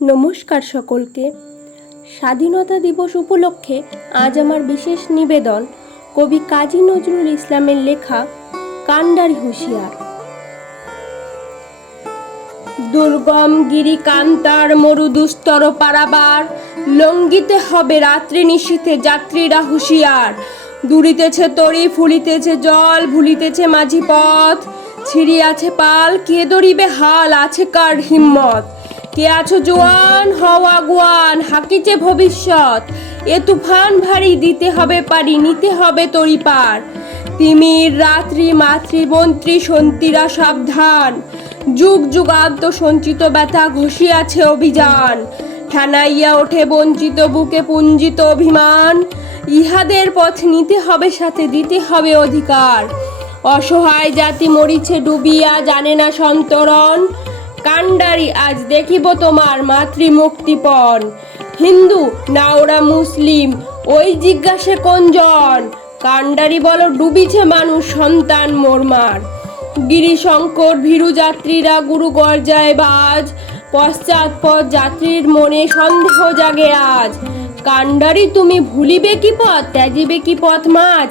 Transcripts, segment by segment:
নমস্কার সকলকে। স্বাধীনতা দিবস উপলক্ষে আজ আমার বিশেষ নিবেদন কবি কাজী নজরুল ইসলামের লেখা কান্ডারি হুঁশিয়ার। দুর্গম গিরি কান্তার মরু দুস্তর পারাবার, লঙ্ঘিতে হবে রাত্রি নিশীথে যাত্রীরা হুঁশিয়ার। দুরিতেছে তরি, ফুলিতেছে জল, ভুলিতেছে মাঝি পথ, ছিড়িয়াছে পাল, কে দরিবে হাল, আছে কার হিম্মত। কে আছো জোয়ান, হও আগুয়ান, হাকিছে ভবিষ্যৎ। এ তুফান ভারী, দিতে হবে পারি, নিতে হবে তরি পার। তিমির রাত্রি, মাতৃমন্ত্রী সন্তীরা সাবধান, যুগ যুগান্ত সঞ্চিত ব্যথা ঘষিয়াছে অভিযান। ঠানাইয়া ওঠে বঞ্চিত বুকে পুঞ্জিত অভিমান, ইহাদের পথ নিতে হবে সাথে, দিতে হবে অধিকার। অসহায় জাতি মরিছে ডুবিয়া, জানে না সন্তরণ। কান্ডারি আজ দেখিব তোমার মাতৃমুক্তিপণ। হিন্দু না ওরা মুসলিম, ওই জিজ্ঞাসে কোনজন? কান্ডারি বলো ডুবিছে মানুষ, সন্তান মোরমার। গিরিশঙ্কর ভীরু যাত্রীরা গুরু গর্জায় বাজ, পশ্চাৎপদ যাত্রীর মনে সন্দেহ জাগে আজ। কান্ডারি তুমি ভুলিবে কি পথ, ত্যাজিবে কি পথ মাঝ?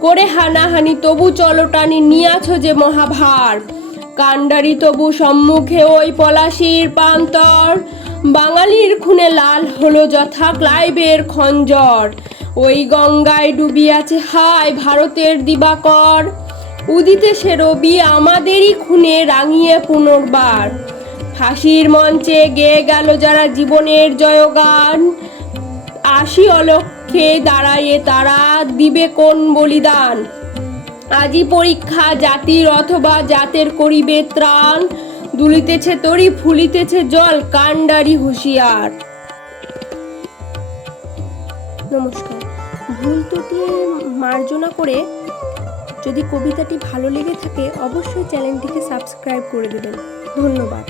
করে হানাহানি তবু চলটানি, নিয়াছ যে মহাভার। কান্ডারি তবু সম্মুখে ওই পলাশির প্রান্তর, বাঙালির খুনে লাল হলো যথা ক্লাইভের খঞ্জর। ওই গঙ্গায় ডুবিয়াছে হায় ভারতের দিবাকর, উদিতেছে রবি আমাদেরই খুনে রাঙিয়ে পুনর্বার। ফাঁসির মঞ্চে গেয়ে গেল যারা জীবনের জয়গান, আশি অলক্ষে দাঁড়ায়ে তারা দিবে কোন বলিদান। আজি পরীক্ষা জাতির অথবা জাতের করিবে ত্রাণ, দুলিতেছে তরি, ফুলিতেছে জল, কান্ডারি হুঁশিয়ার। নমস্কার। ভুল ত্রুটি মার্জনা করে যদি কবিতাটি ভালো লেগে থাকে অবশ্যই চ্যানেলটিকে সাবস্ক্রাইব করে দেবেন। ধন্যবাদ।